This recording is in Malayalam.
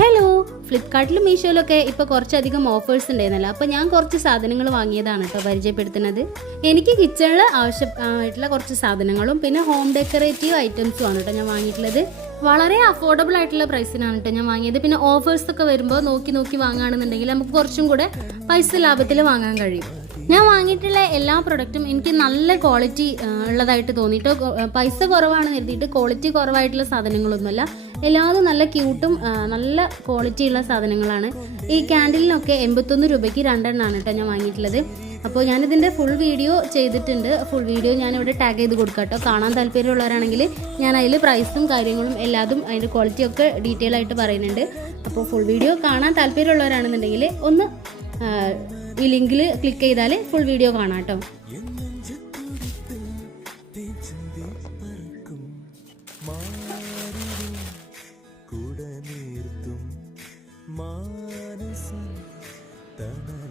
ഹലോ, ഫ്ലിപ്കാർട്ടിലും മീഷോയിലൊക്കെ ഇപ്പോൾ കുറച്ചധികം ഓഫേഴ്സ് ഉണ്ടായിരുന്നല്ലോ. അപ്പോൾ ഞാൻ കുറച്ച് സാധനങ്ങൾ വാങ്ങിയതാണ് കേട്ടോ പരിചയപ്പെടുത്തുന്നത്. എനിക്ക് കിച്ചണിൽ ആവശ്യമായിട്ടുള്ള കുറച്ച് സാധനങ്ങളും പിന്നെ ഹോം ഡെക്കറേറ്റീവ് ഐറ്റംസും ആണ് കേട്ടോ ഞാൻ വാങ്ങിയിട്ടുള്ളത്. വളരെ അഫോർഡബിൾ ആയിട്ടുള്ള പ്രൈസിനാണ് കേട്ടോ ഞാൻ വാങ്ങിയത്. പിന്നെ ഓഫേഴ്സൊക്കെ വരുമ്പോൾ നോക്കി വാങ്ങുകയാണെന്നുണ്ടെങ്കിൽ നമുക്ക് കുറച്ചും കൂടെ പൈസ ലാഭത്തിൽ വാങ്ങാൻ കഴിയും. ഞാൻ വാങ്ങിയിട്ടുള്ള എല്ലാ പ്രൊഡക്റ്റും എനിക്ക് നല്ല ക്വാളിറ്റി ഉള്ളതായിട്ട് തോന്നിയിട്ട്, പൈസ കുറവാണെന്ന് കരുതിയിട്ട് ക്വാളിറ്റി കുറവായിട്ടുള്ള സാധനങ്ങളൊന്നുമല്ല. എല്ലാതും നല്ല ക്യൂട്ടും നല്ല ക്വാളിറ്റി ഉള്ള സാധനങ്ങളാണ്. ഈ ക്യാൻഡിലിനൊക്കെ 81 രൂപയ്ക്ക് 2 എണ്ണമാണ് കേട്ടോ ഞാൻ വാങ്ങിയിട്ടുള്ളത്. അപ്പോൾ ഞാനിതിൻ്റെ ഫുൾ വീഡിയോ ചെയ്തിട്ടുണ്ട്. ഫുൾ വീഡിയോ ഞാനിവിടെ ടാഗ് ചെയ്ത് കൊടുക്കാം കേട്ടോ. കാണാൻ താല്പര്യമുള്ളവരാണെങ്കിൽ ഞാൻ അതിൽ പ്രൈസും കാര്യങ്ങളും എല്ലാതും അതിൻ്റെ ക്വാളിറ്റിയൊക്കെ ഡീറ്റെയിൽ ആയിട്ട് പറയുന്നുണ്ട്. അപ്പോൾ ഫുൾ വീഡിയോ കാണാൻ താല്പര്യമുള്ളവരാണെന്നുണ്ടെങ്കിൽ ഒന്ന് ഈ ലിങ്കിൽ ക്ലിക്ക് ചെയ്താൽ ഫുൾ വീഡിയോ കാണാം കേട്ടോ. മാനസം തണൽ